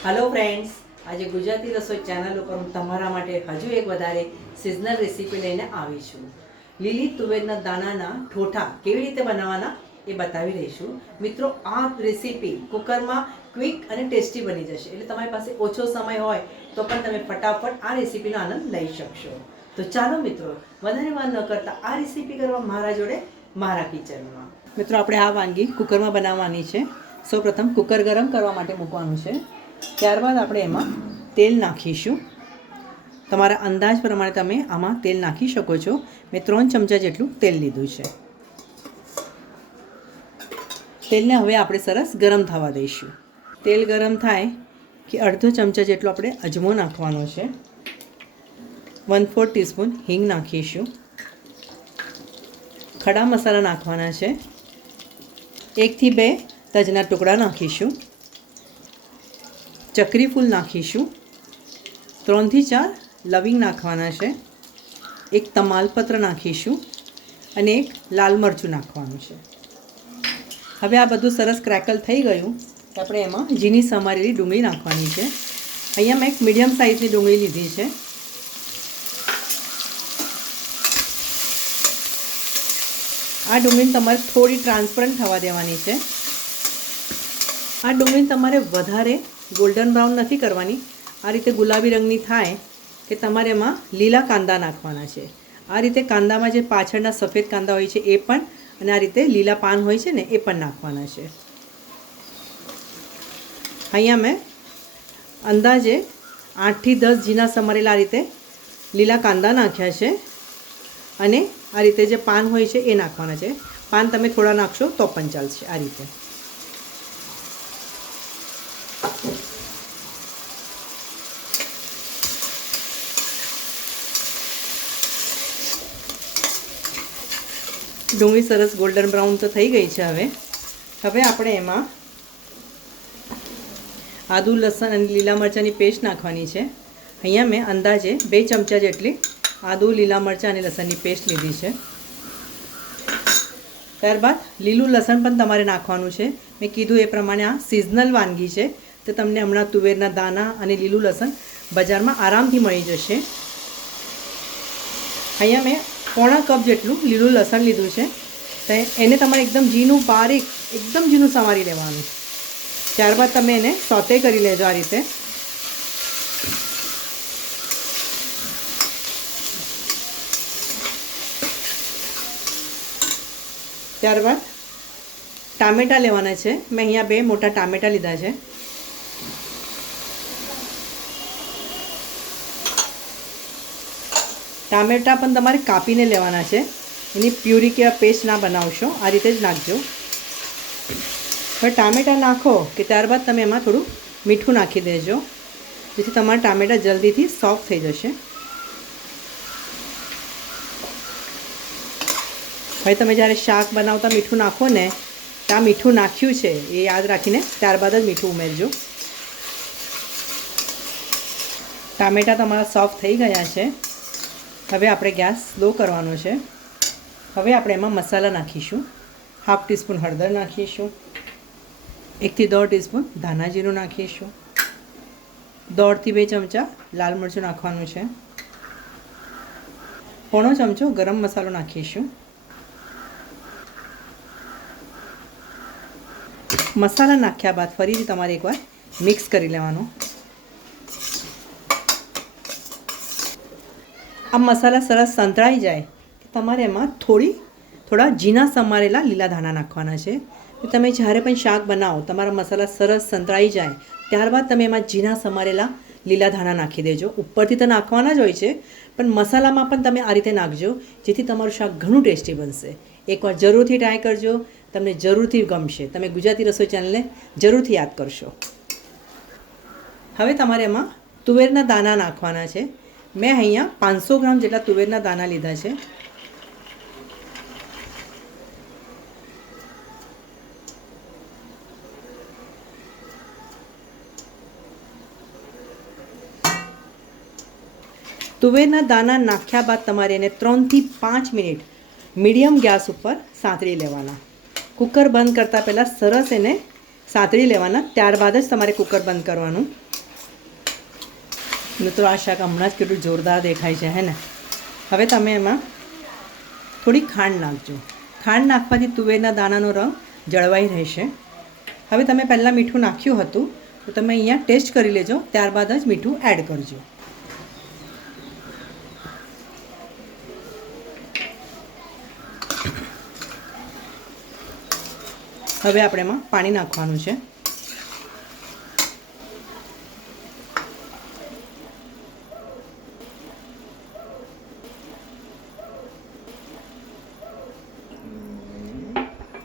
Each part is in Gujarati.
हेलो फ्रेंड्स, आज गुजराती रसोई चैनल पर हूँ तमारा माटे हजू एक वधारे सीजनल रेसिपी लईने आवी छूं। લીલી તુવેરના દાણાના ઠોઠા કેવી રીતે બનાવવાના એ બતાવી રહીશું મિત્રો। આ રેસીપી કુકરમાં ક્વિક અને ટેસ્ટી બની જશે, એટલે તમારી પાસે ઓછો સમય હોય તો પણ તમે ફટાફટ આ રેસીપીનો આનંદ લઈ શકશો। તો ચાલો મિત્રો, વધારે વાર ન કરતા આ રેસીપી કરવા મારા જોડે મારા કિચનમાં। મિત્રો, આપણે આ વાનગી કુકરમાં બનાવવાની છે। સૌપ્રથમ કુકર ગરમ કરવા માટે મૂકવાનું છે। ત્યારબાદ આપણે એમાં તેલ નાખીશું। તમારા અંદાજ પ્રમાણે તમે આમાં તેલ નાખી શકો છો। મેં 3 ચમચા જેટલું તેલ લીધું છે। તેલને હવે આપણે સરસ ગરમ થવા દઈશું। તેલ ગરમ થાય કે અડધો ચમચા જેટલો આપણે અજમો નાખવાનો છે। 1/4 ટીસ્પૂન હિંગ નાખીશું। ખડા મસાલા નાખવાના છે। 1 થી 2 તજના ટુકડા નાખીશું। ચક્રી ફૂલ નાખીશું। 3 થી 4 લવિંગ નાખવાના છે। 1 તમાલપત્ર નાખીશું અને 1 લાલ મરચું નાખવાનું છે। હવે આ બધું સરસ ક્રેકલ થઈ ગયું તો આપણે એમાં ઝીણી સમારેલી ડુંગળી નાખવાની છે। અહીંયા મેં એક મીડિયમ સાઇઝની ડુંગળી લીધી છે। આ ડુંગળીને તમારે થોડી ટ્રાન્સપરન્ટ થવા દેવાની છે। આ ડુંગળીને તમારે વધારે ગોલ્ડન બ્રાઉન નથી કરવાની। આ રીતે ગુલાબી રંગની થાય કે તમારે એમાં લીલા કાંદા નાખવાના છે। આ રીતે કાંદામાં જે પાછળના સફેદ કાંદા હોય છે એ પણ, અને આ રીતે લીલા પાન હોય છે ને એ પણ નાખવાના છે। અહીંયા મેં અંદાજે 8 થી 10 ઝીણા સમારેલા આ રીતે લીલા કાંદા નાખ્યા છે, અને આ રીતે જે પાન હોય છે એ નાખવાના છે। પાન તમે થોડા નાખશો તો પણ ચાલશે। આ રીતે ડુંગળી સરસ ગોલ્ડન બ્રાઉન તો થઈ ગઈ છે। હવે આપણે એમાં આદુ, લસણ અને લીલા મરચાંની પેસ્ટ નાખવાની છે। અહીંયા મેં અંદાજે 2 ચમચા જેટલી આદુ, લીલા મરચાં અને લસણની પેસ્ટ લીધી છે। ત્યારબાદ લીલું લસણ પણ તમારે નાખવાનું છે। મેં કીધું એ પ્રમાણે આ સિઝનલ વાનગી છે, તો તમને હમણાં તુવેરના દાણા અને લીલું લસણ બજારમાં આરામથી મળી જશે। અહીંયા મેં 1/4 કપ જેટલું લીલું લસણ લીધું છે, તો એને તમારે એકદમ ઝીણું બારીક એકદમ ઝીણું સમારી લેવાનું। ત્યારબાદ તમે એને સોતે કરી લેજો આ રીતે। ત્યારબાદ ટામેટાં લેવાના છે। મેં અહીંયા 2 મોટા ટામેટાં લીધા છે। ટામેટાં પણ તમારે કાપીને લેવાના છે, એની પ્યુરી કે પેસ્ટ ના બનાવશો, આ રીતે જ નાખજો। હવે ટામેટાં નાખો કે ત્યારબાદ તમે એમાં થોડું મીઠું નાખી દેજો, જેથી તમારા ટામેટાં જલ્દીથી સોફ્ટ થઈ જશે। હવે તમે જ્યારે શાક બનાવતા મીઠું નાખો ને, તો આ મીઠું નાખ્યું છે એ યાદ રાખીને ત્યારબાદ જ મીઠું ઉમેરજો। ટામેટાં તમારા સોફ્ટ થઈ ગયા છે। હવે આપણે ગેસ સ્લો કરવાનો છે। હવે આપણે એમાં મસાલા નાખીશું। 1/2 ટીસ્પૂન હળદર નાખીશું। 1 થી 1.5 ટીસ્પૂન ધાણા જીરું નાખીશું। 1.5 થી 2 ચમચા લાલ મરચું નાખવાનું છે। 1/4 ચમચો ગરમ મસાલો નાખીશું। મસાલા નાખ્યા બાદ ફરીથી તમારે એકવાર મિક્સ કરી લેવાનો। આ મસાલા સરસ સંતળાઈ જાય કે તમારે એમાં થોડા ઝીણા સમારેલા લીલા ધાણા નાખવાના છે। તમે જ્યારે પણ શાક બનાવો, તમારા મસાલા સરસ સંતળાઈ જાય ત્યારબાદ તમે એમાં ઝીણા સમારેલા લીલા ધાણા નાખી દેજો। ઉપરથી તો નાખવાના જ હોય છે, પણ મસાલામાં પણ તમે આ રીતે નાખજો, જેથી તમારું શાક ઘણું ટેસ્ટી બનશે। એકવાર જરૂરથી ટ્રાય કરજો, તમને જરૂરથી ગમશે। તમે ગુજરાતી રસોઈ ચેનલને જરૂરથી યાદ કરશો। હવે તમારે એમાં તુવેરના દાણા નાખવાના છે। મેં અહીંયા 500 ગ્રામ જેટલા તુવેરના દાણા લીધા છે। તુવેરના દાણા નાખ્યા બાદ તમારે એને 3 થી 5 મિનિટ મીડિયમ ગેસ ઉપર સાંતળી લેવાના। કુકર બંધ કરતાં પહેલાં સરસ એને સાંતળી લેવાના, ત્યારબાદ જ તમારે કુકર બંધ કરવાનું। મિત્રો આ શાક હમણાં જ કેટલું જોરદાર દેખાય છે, હે ને? હવે તમે એમાં થોડી ખાંડ નાખજો. ખાંડ નાખવાથી તુવેરના દાણાનો રંગ જળવાઈ રહેશે. હવે તમે પહેલાં મીઠું નાખ્યું હતું તો તમે અહીંયા ટેસ્ટ કરી લેજો, ત્યારબાદ જ મીઠું એડ કરજો. હવે આપણે એમાં પાણી નાખવાનું છે.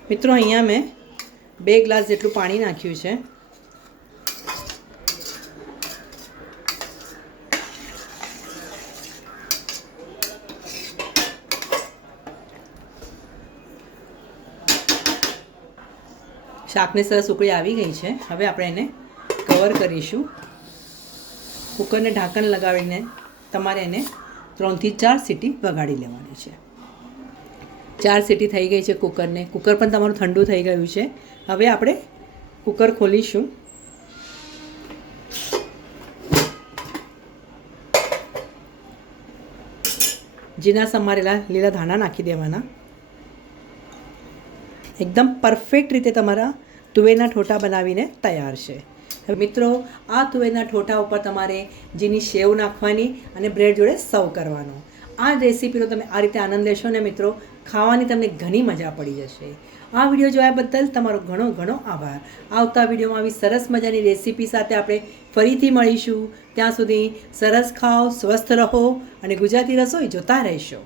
મિત્રો અહીંયા મેં 2 ગ્લાસ જેટલું પાણી નાખ્યું છે. શાકની સરસ ઉકળી આવી ગઈ છે. હવે આપણે એને કવર કરીશું. કુકરને ઢાંકણ લગાવીને તમારે એને 3 થી 4 સીટી વગાડી લેવાની છે. 4 સીટી થઈ ગઈ છે કુકરને. કુકર પણ તમારું ઠંડુ થઈ ગયું છે. હવે આપણે કુકર ખોલીશું. ઝીણા સમારેલા લીલા ધાણા નાખી દેવાના. એકદમ પરફેક્ટ રીતે તમારા તુવેરના ઠોઠા બનાવીને તૈયાર છે. મિત્રો આ તુવેરના ઠોઠા ઉપર તમારે ઝીણી સેવ નાખવાની અને બ્રેડ જોડે સર્વ કરવાનો. આ રેસીપીનો તમે આ રીતે આનંદ લેશો ને મિત્રો, ખાવાની તમને ઘણી મજા પડી જશે. આ વિડીયો જોયા બદલ તમારો ઘણો ઘણો આભાર. આવતા વિડીયોમાં આવી સરસ મજાની રેસીપી સાથે આપણે ફરીથી મળીશું. ત્યાં સુધી સરસ ખાઓ, સ્વસ્થ રહો અને ગુજરાતી રસોઈ જોતા રહેશો.